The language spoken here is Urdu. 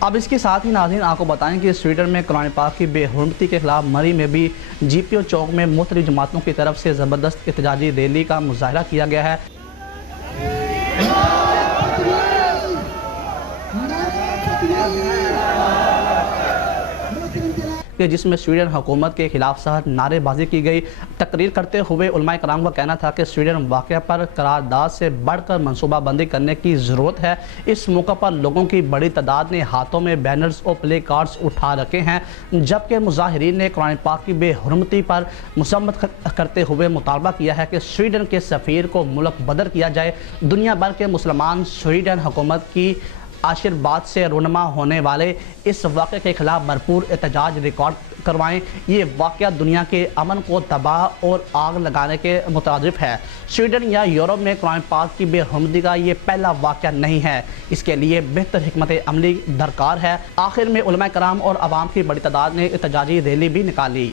اب اس کے ساتھ ہی ناظرین آپ کو بتائیں کہ سویڈن میں قرآن پاک کی بے حرمتی کے خلاف مری میں بھی جی پی او چوک میں مختلف جماعتوں کی طرف سے زبردست احتجاجی ریلی کا مظاہرہ کیا گیا ہے کہ جس میں سویڈن حکومت کے خلاف سخت نعرے بازی کی گئی۔ تقریر کرتے ہوئے علماء کرام کا کہنا تھا کہ سویڈن واقعہ پر قرارداد سے بڑھ کر منصوبہ بندی کرنے کی ضرورت ہے۔ اس موقع پر لوگوں کی بڑی تعداد نے ہاتھوں میں بینرز اور پلے کارڈز اٹھا رکھے ہیں، جبکہ مظاہرین نے قرآن پاک کی بے حرمتی پر مذمت کرتے ہوئے مطالبہ کیا ہے کہ سویڈن کے سفیر کو ملک بدر کیا جائے۔ دنیا بھر کے مسلمان سویڈن حکومت کی آشرواد سے رونما ہونے والے اس واقعے کے خلاف بھرپور احتجاج ریکارڈ کروائیں۔ یہ واقعہ دنیا کے امن کو تباہ اور آگ لگانے کے مترادف ہے۔ سویڈن یا یورپ میں قرآن پاک کی بے حرمتی کا یہ پہلا واقعہ نہیں ہے، اس کے لیے بہتر حکمت عملی درکار ہے۔ آخر میں علماء کرام اور عوام کی بڑی تعداد نے احتجاجی ریلی بھی نکالی۔